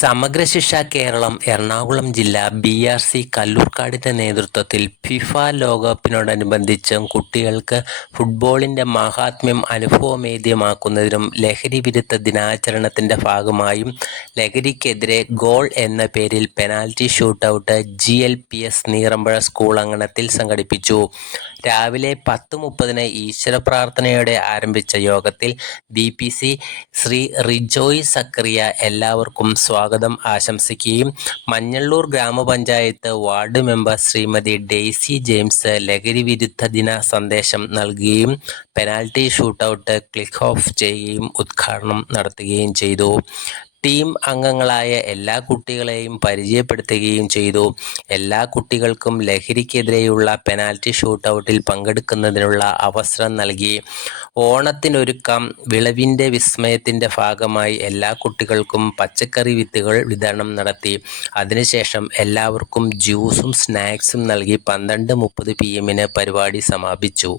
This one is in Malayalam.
സമഗ്ര ശിക്ഷ കേരളം എറണാകുളം ജില്ലാ BRC കല്ലൂർക്കാടിൻ്റെ നേതൃത്വത്തിൽ ഫിഫ ലോകകപ്പിനോടനുബന്ധിച്ച് കുട്ടികൾക്ക് ഫുട്ബോളിൻ്റെ മാഹാത്മ്യം അനുഭവവേദ്യമാക്കുന്നതിനും ലഹരി വിരുദ്ധ ദിനാചരണത്തിൻ്റെ ഭാഗമായും ലഹരിക്കെതിരെ ഗോൾ എന്ന പേരിൽ penalty shootout GLPS Neerampuzha school അങ്കണത്തിൽ സംഘടിപ്പിച്ചു. രാവിലെ 10:30 ഈശ്വര പ്രാർത്ഥനയോടെ ആരംഭിച്ച യോഗത്തിൽ BPC ശ്രീ റിജോയ് സക്കറിയ എല്ലാവർക്കും സ്വാഗതം ആശംസിക്കുകയും മഞ്ഞള്ളൂർ ഗ്രാമപഞ്ചായത്ത് ward member Shrimati Daisy James ലഹരി വിരുദ്ധ ദിന സന്ദേശം നൽകുകയും പെനാൽറ്റി ഷൂട്ടൗട്ട് ക്ലിക്ക് ഓഫ് ചെയ്യുകയും ഉദ്ഘാടനം നടത്തുകയും ചെയ്തു. ടീം അംഗങ്ങളായ എല്ലാ കുട്ടികളെയും പരിചയപ്പെടുത്തുകയും ചെയ്തു. എല്ലാ കുട്ടികൾക്കും ലഹരിക്കെതിരെയുള്ള പെനാൽറ്റി ഷൂട്ടൗട്ടിൽ പങ്കെടുക്കുന്നതിനുള്ള അവസരം നൽകി. ഓണത്തിനൊരുക്കം വിളവിൻ്റെ വിസ്മയത്തിൻ്റെ ഭാഗമായി എല്ലാ കുട്ടികൾക്കും പച്ചക്കറി വിത്തുകൾ വിതരണം നടത്തി. അതിനുശേഷം എല്ലാവർക്കും ജ്യൂസും സ്നാക്സും നൽകി 12:30 PM പരിപാടി സമാപിച്ചു.